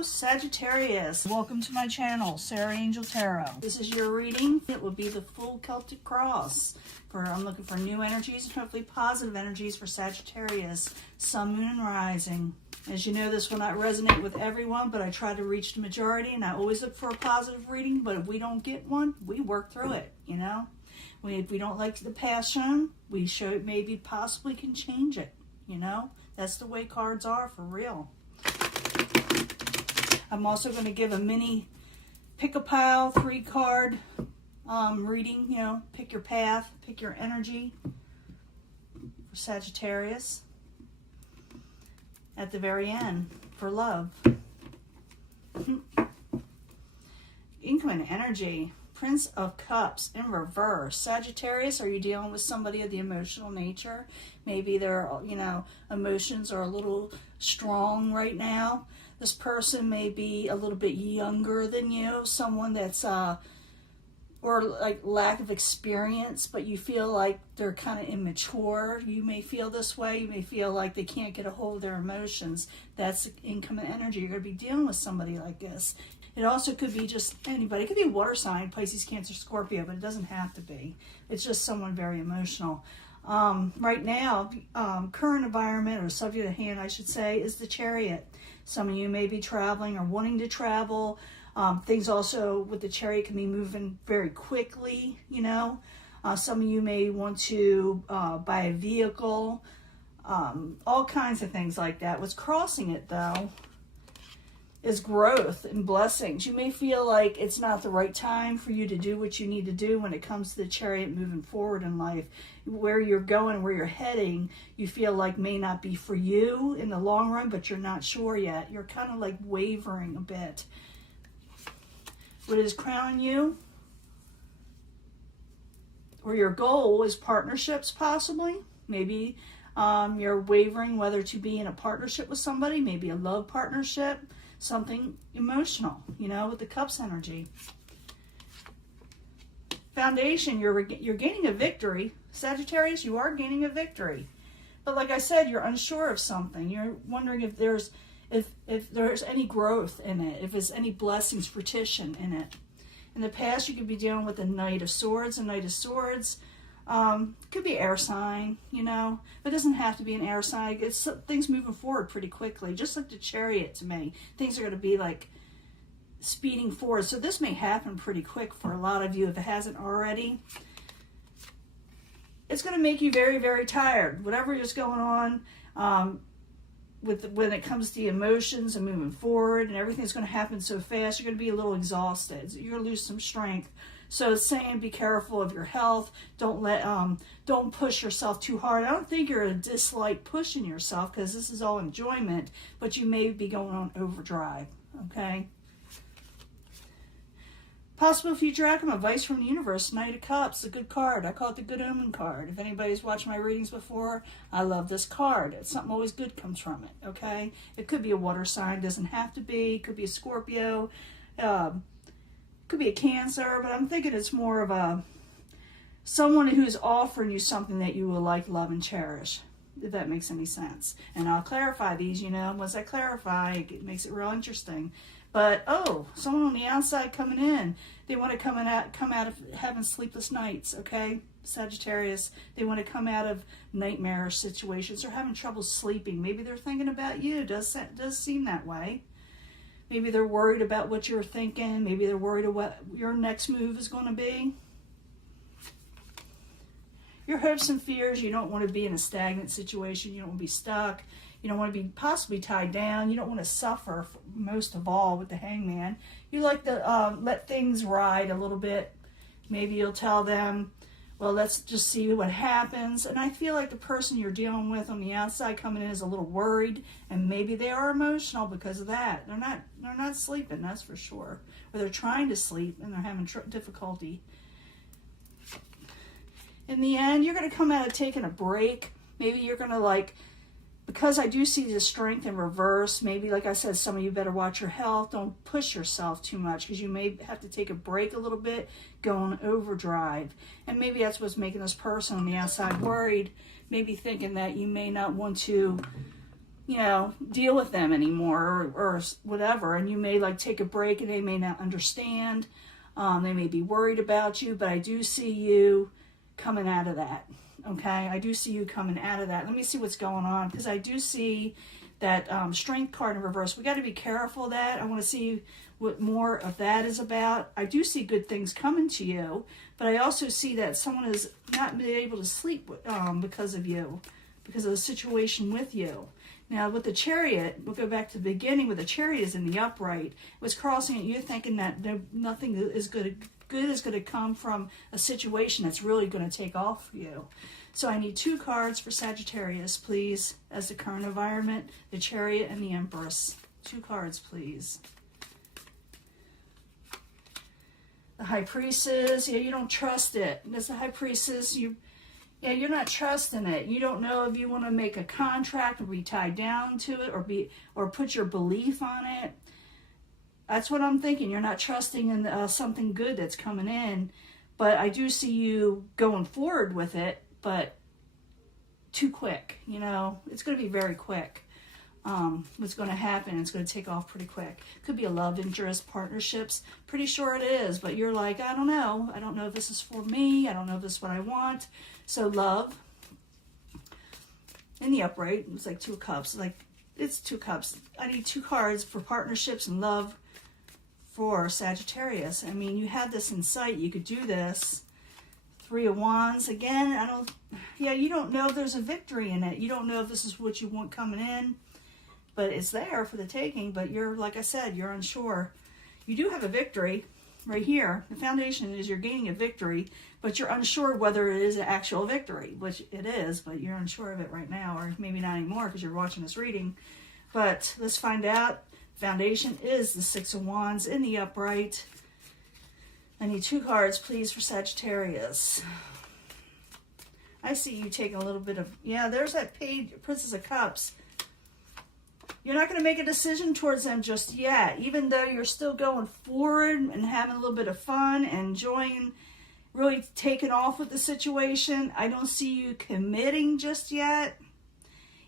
Hello, Sagittarius. Welcome to my channel, Sarah Angel Tarot. This is your reading. It will be the full Celtic cross. I'm looking for new energies and hopefully positive energies for Sagittarius, Sun, Moon, and Rising. As you know, this will not resonate with everyone, but I try to reach the majority, and I always look for a positive reading, but if we don't get one, we work through it, you know? If we don't like the past shown, we maybe possibly can change it, you know? That's the way cards are for real. I'm also going to give a mini pick-a-pile 3-card reading, you know, pick your path, pick your energy for Sagittarius at the very end for love. Incoming energy, Prince of Cups in reverse. Sagittarius, are you dealing with somebody of the emotional nature? Maybe their, you know, emotions are a little strong right now. This person may be a little bit younger than you, someone that's, or like lack of experience, but you feel like they're kind of immature. You may feel this way. You may feel like they can't get a hold of their emotions. That's incoming energy. You're going to be dealing with somebody like this. It also could be just anybody. It could be a water sign, Pisces, Cancer, Scorpio, but it doesn't have to be. It's just someone very emotional. Right now, current environment, or subject at hand, I should say, is the Chariot. Some of you may be traveling or wanting to travel. Things also with the Chariot can be moving very quickly, you know. Some of you may want to buy a vehicle, all kinds of things like that. What's crossing it, though, is growth and blessings. You may feel like it's not the right time for you to do what you need to do when it comes to the Chariot moving forward in life. Where you're going, where you're heading, you feel like may not be for you in the long run, but you're not sure yet. You're kind of like wavering a bit. What is crowning you, or your goal, is partnerships possibly. Maybe you're wavering whether to be in a partnership with somebody, maybe a love partnership, something emotional, you know, with the Cups energy. Foundation, you're gaining a victory. Sagittarius, you are gaining a victory. But like I said, you're unsure of something. You're wondering if there's any growth in it, if there's any blessings, fruition in it. In the past, you could be dealing with the Knight of Swords. A Knight of Swords could be air sign, you know. It doesn't have to be an air sign. It's things moving forward pretty quickly, just like the Chariot to me. Things are going to be like speeding forward. So this may happen pretty quick for a lot of you if it hasn't already. It's going to make you very, very tired. Whatever is going on when it comes to the emotions and moving forward, and everything's going to happen so fast, you're going to be a little exhausted. You're going to lose some strength. So it's saying be careful of your health. Don't push yourself too hard. I don't think you're a dislike pushing yourself, because this is all enjoyment, but you may be going on overdrive, okay? Possible future outcome, advice from the universe, Knight of Cups, a good card. I call it the good omen card. If anybody's watched my readings before, I love this card. It's something always good comes from it, okay? It could be a water sign, doesn't have to be. It could be a Scorpio, could be a Cancer, but I'm thinking it's more of someone who's offering you something that you will like, love, and cherish, if that makes any sense. And I'll clarify these, you know. Once I clarify, it makes it real interesting. But, oh, someone on the outside coming in. They want to come out of having sleepless nights, okay? Sagittarius, they want to come out of nightmarish situations or having trouble sleeping. Maybe they're thinking about you. Does seem that way. Maybe they're worried about what you're thinking. Maybe they're worried about what your next move is going to be. Your hopes and fears, you don't want to be in a stagnant situation. You don't want to be stuck. You don't want to be possibly tied down. You don't want to suffer, most of all, with the Hangman. You like to let things ride a little bit. Maybe you'll tell them, well, let's just see what happens. And I feel like the person you're dealing with on the outside coming in is a little worried, and maybe they are emotional because of that. They're not sleeping, that's for sure. Or they're trying to sleep and they're having difficulty. In the end, you're going to come out of taking a break. Maybe you're going to because I do see the strength in reverse, maybe, like I said, some of you better watch your health. Don't push yourself too much, because you may have to take a break a little bit, go on overdrive. And maybe that's what's making this person on the outside worried, maybe thinking that you may not want to you know, deal with them anymore or whatever. And you may like take a break and they may not understand. They may be worried about you, but I do see you coming out of that. Okay, I do see you coming out of that. Let me see what's going on, because I do see that Strength card in reverse. We got to be careful of that. I want to see what more of that is about. I do see good things coming to you, but I also see that someone has not been able to sleep because of you, because of the situation with you. Now, with the Chariot, we'll go back to the beginning where the Chariot is in the upright. It was crossing at you thinking that nothing is good is going to come from a situation that's really going to take off for you. So I need 2 cards for Sagittarius, please, as the current environment, the Chariot and the Empress. 2 cards, please. The High Priestess, yeah, you don't trust it. As the High Priestess, you're not trusting it. You don't know if you want to make a contract or be tied down to it or put your belief on it. That's what I'm thinking. You're not trusting in something good that's coming in. But I do see you going forward with it, but too quick. You know, it's going to be very quick. What's going to happen, it's going to take off pretty quick. Could be a love interest, partnerships. Pretty sure it is, but you're like, I don't know. I don't know if this is for me. I don't know if this is what I want. So love in the upright, it's like 2 cups. Like, it's 2 cups. I need 2 cards for partnerships and love for Sagittarius. I mean, you had this in sight. You could do this. 3 of Wands. Again, you don't know if there's a victory in it. You don't know if this is what you want coming in. But it's there for the taking. But you're, like I said, you're unsure. You do have a victory right here. The foundation is you're gaining a victory, but you're unsure whether it is an actual victory, which it is, but you're unsure of it right now, or maybe not anymore because you're watching this reading. But let's find out. Foundation is the 6 of Wands in the upright. I need 2 cards, please, for Sagittarius. I see you taking a little bit of, there's that Page, Princess of Cups. You're not going to make a decision towards them just yet, even though you're still going forward and having a little bit of fun and enjoying, really taking off with the situation. I don't see you committing just yet,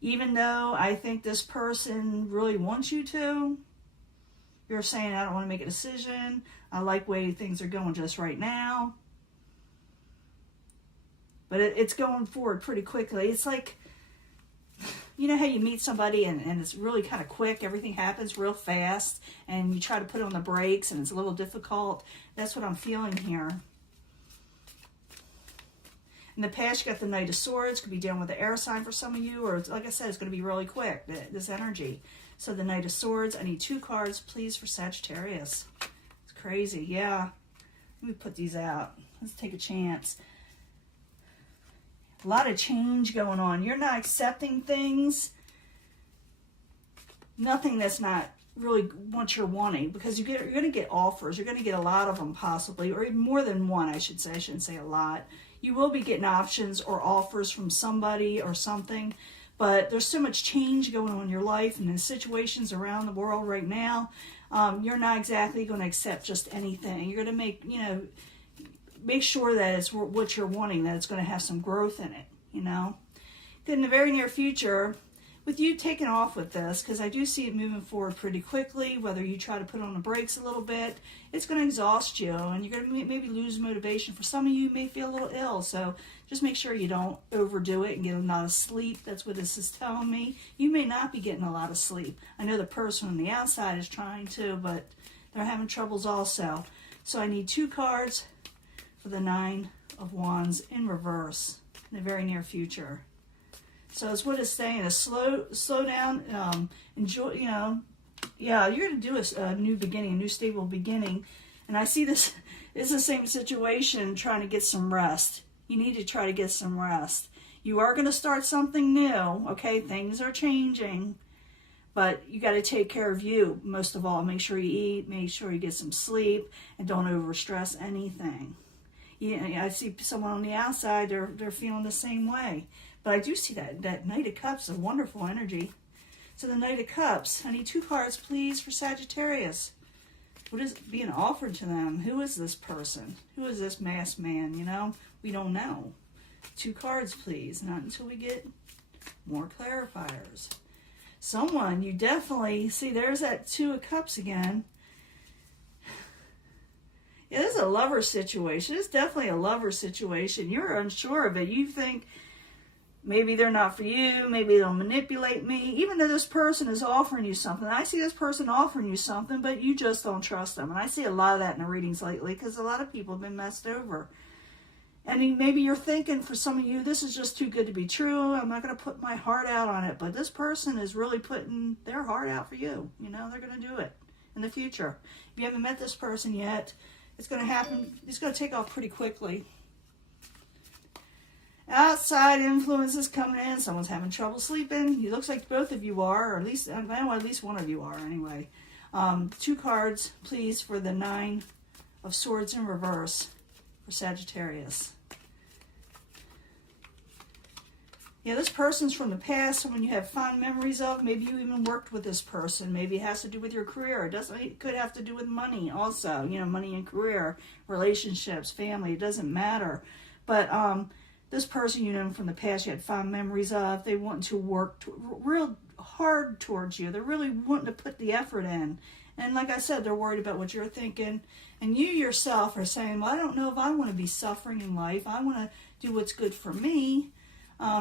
even though I think this person really wants you to. You're saying, I don't want to make a decision. I like the way things are going just right now. But it's going forward pretty quickly. It's like, you know how you meet somebody and it's really kind of quick, everything happens real fast, and you try to put on the brakes and it's a little difficult. That's what I'm feeling here. In the past, you got the Knight of Swords. Could be dealing with the air sign for some of you, or like I said, it's going to be really quick, this energy. So the Knight of Swords, I need 2 cards, please, for Sagittarius. It's crazy, yeah. Let me put these out. Let's take a chance. A lot of change going on. You're not accepting things. Nothing that's not really what you're wanting, because you're going to get offers. You're going to get a lot of them possibly, or even more than one, I should say. I shouldn't say a lot. You will be getting options or offers from somebody or something, but there's so much change going on in your life and in situations around the world right now. You're not exactly going to accept just anything. You're going to make sure that it's what you're wanting, that it's going to have some growth in it, you know. In the very near future, with you taking off with this, because I do see it moving forward pretty quickly, whether you try to put on the brakes a little bit, it's going to exhaust you, and you're going to maybe lose motivation. For some of you, may feel a little ill, so just make sure you don't overdo it and get a lot of sleep. That's what this is telling me. You may not be getting a lot of sleep. I know the person on the outside is trying to, but they're having troubles also. So I need 2 cards for the 9 of Wands in reverse in the very near future. So it's what it's saying, is slow down, enjoy, you're going to do a new beginning, a new stable beginning. And I see this, it's the same situation, trying to get some rest. You need to try to get some rest. You are going to start something new, okay? Things are changing, but you got to take care of you, most of all. Make sure you eat, make sure you get some sleep, and don't overstress anything. I see someone on the outside, they're feeling the same way. But I do see that Knight of Cups, a wonderful energy. So the Knight of Cups, I need 2 cards, please, for Sagittarius. What is being offered to them? Who is this person? Who is this masked man, We don't know. 2 cards, please. Not until we get more clarifiers. someone you definitely see. There's that Two of Cups again. Yeah, this is a lover situation. It's definitely a lover situation. You're unsure of it. You think maybe they're not for you. Maybe they'll manipulate me. Even though this person is offering you something. I see this person offering you something, but you just don't trust them. And I see a lot of that in the readings lately because a lot of people have been messed over. And maybe you're thinking, for some of you, this is just too good to be true. I'm not going to put my heart out on it. But this person is really putting their heart out for you. You know, they're going to do it in the future. If you haven't met this person yet, it's going to happen. It's going to take off pretty quickly. Outside influences coming in. Someone's having trouble sleeping. It looks like both of you are, or at least, I know at least one of you are anyway. 2 cards, please, for the Nine of Swords in reverse for Sagittarius. Yeah, this person's from the past, someone you have fond memories of. Maybe you even worked with this person. Maybe it has to do with your career. It could have to do with money also. You know, money and career, relationships, family. It doesn't matter. But this person you know from the past, you had fond memories of. They want to work real hard towards you. They're really wanting to put the effort in. And like I said, they're worried about what you're thinking. And you yourself are saying, well, I don't know if I want to be suffering in life. I want to do what's good for me.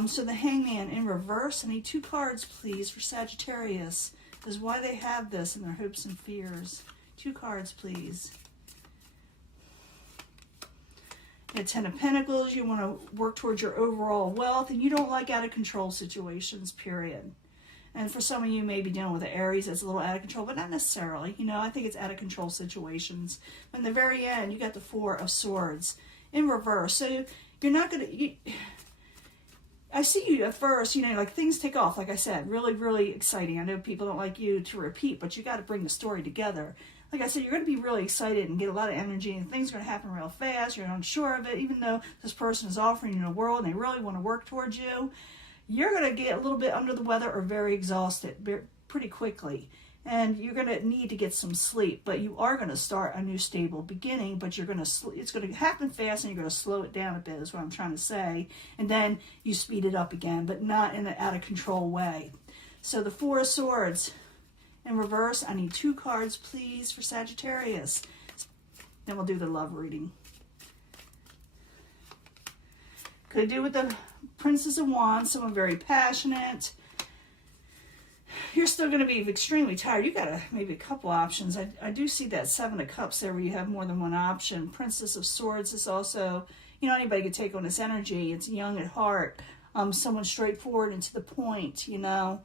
So the Hangman in reverse. I need 2 cards, please, for Sagittarius. This is why they have this in their hopes and fears. 2 cards, please. The 10 of Pentacles. You want to work towards your overall wealth. And you don't like out of control situations, period. And for some of you, maybe dealing with the Aries, that's a little out of control, but not necessarily. You know, I think it's out of control situations. But in the very end, you got the 4 of Swords in reverse. So you're not going to... I see you at first, you know, like things take off, like I said, really, really exciting. I know people don't like you to repeat, but you got to bring the story together. Like I said, you're going to be really excited and get a lot of energy, and things are going to happen real fast. You're unsure of it, even though this person is offering you the world and they really want to work towards you. You're going to get a little bit under the weather or very exhausted pretty quickly. And you're going to need to get some sleep, but you are going to start a new stable beginning, but you're going to, it's going to happen fast and you're going to slow it down a bit is what I'm trying to say. And then you speed it up again, but not in an out of control way. So the 4 of Swords in reverse, I need 2 cards, please, for Sagittarius. Then we'll do the love reading. Could do with the Princess of Wands, someone very passionate. You're still going to be extremely tired. You got maybe a couple options. I do see that 7 of Cups there where you have more than one option. Princess of Swords is also, you know, anybody could take on this energy. It's young at heart. Someone straightforward and to the point, you know.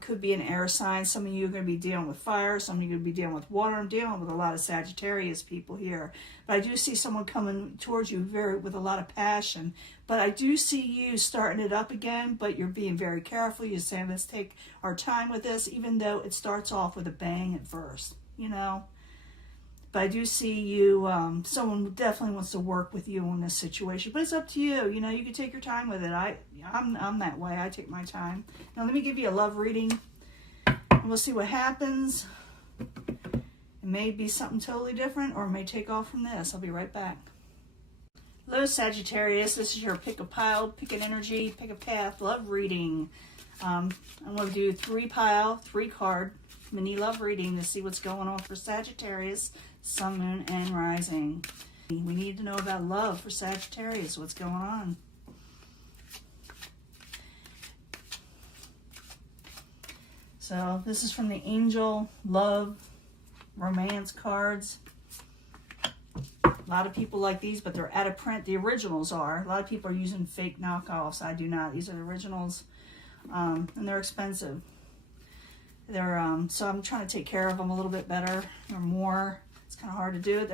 Could be an air sign. Some of you are going to be dealing with fire. Some of you are going to be dealing with water. I'm dealing with a lot of Sagittarius people here. But I do see someone coming towards you with a lot of passion. But I do see you starting it up again, but you're being very careful. You're saying, let's take our time with this, even though it starts off with a bang at first, you know. But I do see you, someone definitely wants to work with you on this situation. But it's up to you. You know, you can take your time with it. I'm that way. I take my time. Now, let me give you a love reading. And we'll see what happens. It may be something totally different, or it may take off from this. I'll be right back. Hello, Sagittarius. This is your pick a pile, pick an energy, pick a path love reading. I'm going to do 3-pile, 3-card mini love reading to see what's going on for Sagittarius, Sun, Moon, and Rising. We need to know about love for Sagittarius. What's going on? So this is from the Angel Love Romance cards. A lot of people like these, but they're out of print. The originals are. A lot of people are using fake knockoffs. I do not. These are the originals, and they're expensive. They're so I'm trying to take care of them a little bit better or more. It's kind of hard to do.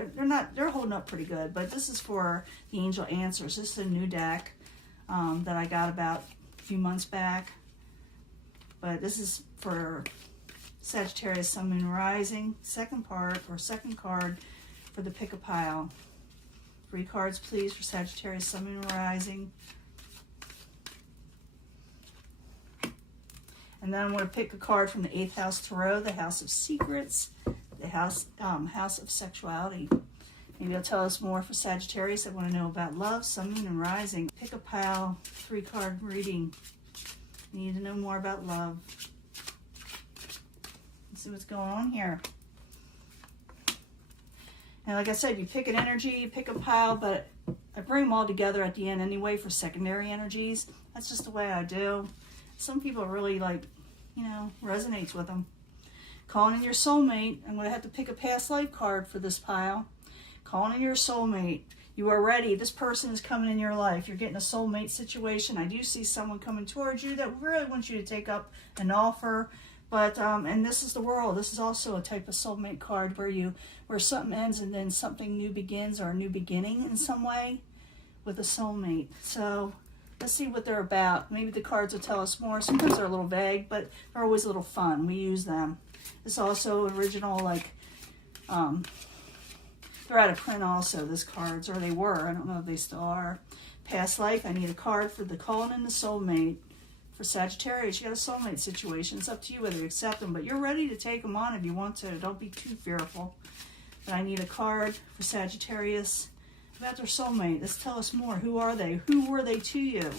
They're holding up pretty good. But this is for the Angel Answers. This is a new deck that I got about a few months back. But this is for Sagittarius, Sun, Moon, Rising. Second card for the pick a pile. 3 cards, please, for Sagittarius, Sun, Moon, Rising. And then I'm going to pick a card from the 8th House Tarot, the House of Secrets, the House of Sexuality. Maybe it'll tell us more for Sagittarius. I want to know about love, Sun, Moon, and Rising. Pick a pile, 3-card reading. You need to know more about love. see what's going on here. And like I said, you pick an energy, you pick a pile, but I bring them all together at the end anyway for secondary energies. That's just the way I do. Some people really like, resonates with them. Calling in your soulmate. I'm going to have to pick a past life card for this pile. Calling in your soulmate. You are ready. This person is coming in your life. You're getting a soulmate situation. I do see someone coming towards you that really wants you to take up an offer. But, and this is the World. This is also a type of soulmate card where something ends and then something new begins, or a new beginning in some way with a soulmate. So let's see what they're about. Maybe the cards will tell us more. Sometimes they're a little vague, but they're always a little fun. We use them. It's also original, like, they're out of print also, these cards, or they were. I don't know if they still are. Past life, I need a card for the calling in the soulmate. For Sagittarius, you got a soulmate situation. It's up to you whether you accept them, but you're ready to take them on if you want to. Don't be too fearful. But I need a card for Sagittarius about their soulmate. Let's tell us more. Who are they? Who were they to you?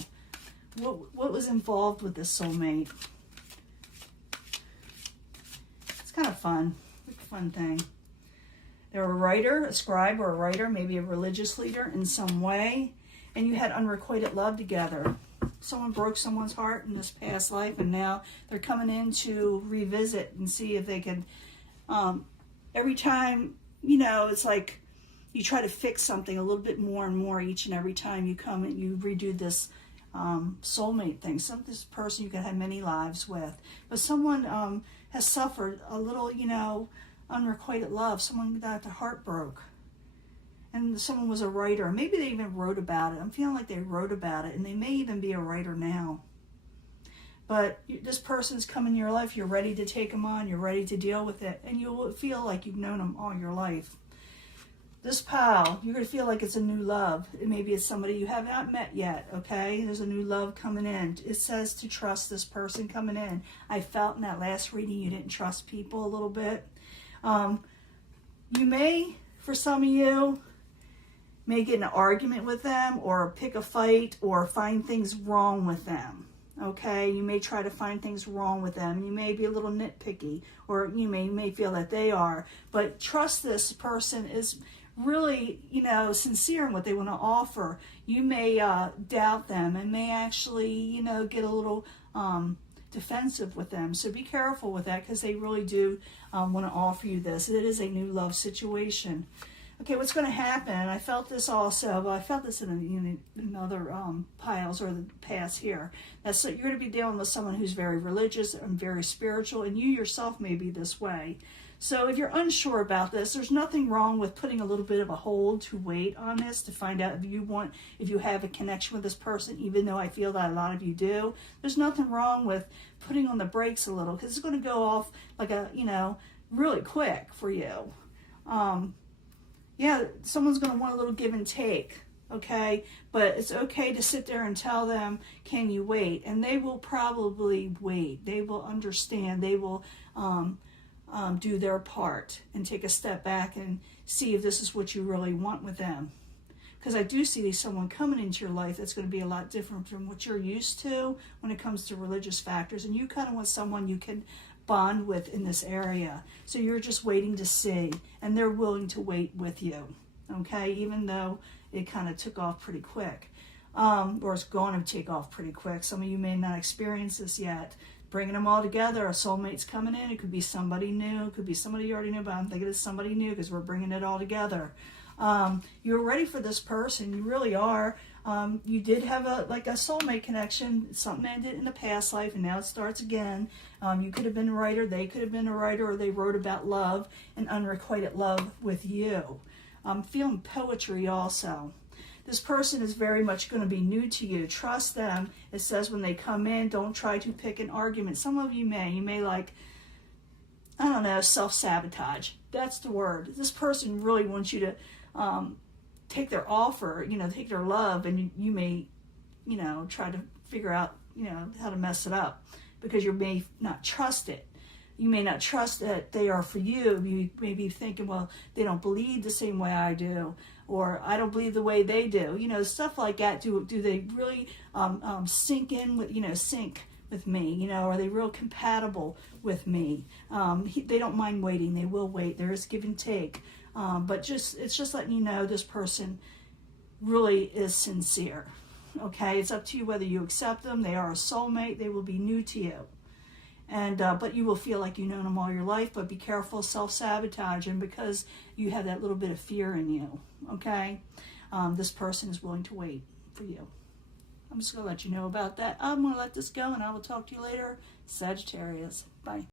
What was involved with this soulmate? It's kind of fun. It's a fun thing. They're a writer, a scribe or a writer, maybe a religious leader in some way, and you had unrequited love together. Someone broke someone's heart in this past life, and now they're coming in to revisit and see if they can, every time, it's like you try to fix something a little bit more and more each and every time you come and you redo this soulmate thing. This person you could have many lives with, but someone has suffered a little, unrequited love. Someone got their heart broke. And someone was a writer. Maybe they even wrote about it. I'm feeling like they wrote about it, and they may even be a writer now. But this person's come in your life. You're ready to take them on. You're ready to deal with it. And you'll feel like you've known them all your life. This pile, you're going to feel like it's a new love. Maybe it's somebody you have not met yet, okay? There's a new love coming in. It says to trust this person coming in. I felt in that last reading you didn't trust people a little bit. You may, for some of you, may get in an argument with them or pick a fight or find things wrong with them, okay? You may try to find things wrong with them. You may be a little nitpicky, or you may feel that they are. But trust this person is really, sincere in what they want to offer. You may doubt them and may actually, get a little defensive with them. So be careful with that, because they really do want to offer you this. It is a new love situation. Okay, what's going to happen? And I felt this also, but I felt this in other piles or the past here. That's you're going to be dealing with someone who's very religious and very spiritual, and you yourself may be this way. So if you're unsure about this, there's nothing wrong with putting a little bit of a hold to wait on this to find out if you have a connection with this person, even though I feel that a lot of you do. There's nothing wrong with putting on the brakes a little, because it's going to go off like really quick for you. Yeah, someone's going to want a little give and take, okay? But it's okay to sit there and tell them, can you wait? And they will probably wait. They will understand. They will do their part and take a step back and see if this is what you really want with them. Because I do see someone coming into your life that's going to be a lot different from what you're used to when it comes to religious factors. And you kind of want someone you can bond with in this area. So you're just waiting to see, and they're willing to wait with you, okay? Even though it kind of took off pretty quick, or it's going to take off pretty quick. Some of you may not experience this yet. Bringing them all together, a soulmate's coming in. It could be somebody new. It could be somebody you already knew, but I'm thinking it's somebody new because we're bringing it all together. You're ready for this person. You really are. You did have a soulmate connection. Something ended in a past life, and now it starts again. You could have been a writer. They could have been a writer, or they wrote about love and unrequited love with you. I'm feeling poetry also. This person is very much going to be new to you. Trust them. It says when they come in, don't try to pick an argument. Some of you may. You may self-sabotage. That's the word. This person really wants you to take their offer, take their love, and you may, try to figure out, how to mess it up, because you may not trust it. You may not trust that they are for you. You may be thinking, well, they don't believe the same way I do, or I don't believe the way they do. Stuff like that. Do they really sync with me? You know, are they real compatible with me? They don't mind waiting. They will wait. There is give and take. But it's just letting you know this person really is sincere. Okay, it's up to you whether you accept them. They are a soulmate. They will be new to you. And but you will feel like you've known them all your life, but be careful of self-sabotaging because you have that little bit of fear in you, okay? This person is willing to wait for you. I'm just going to let you know about that. I'm going to let this go, and I will talk to you later. Sagittarius. Bye.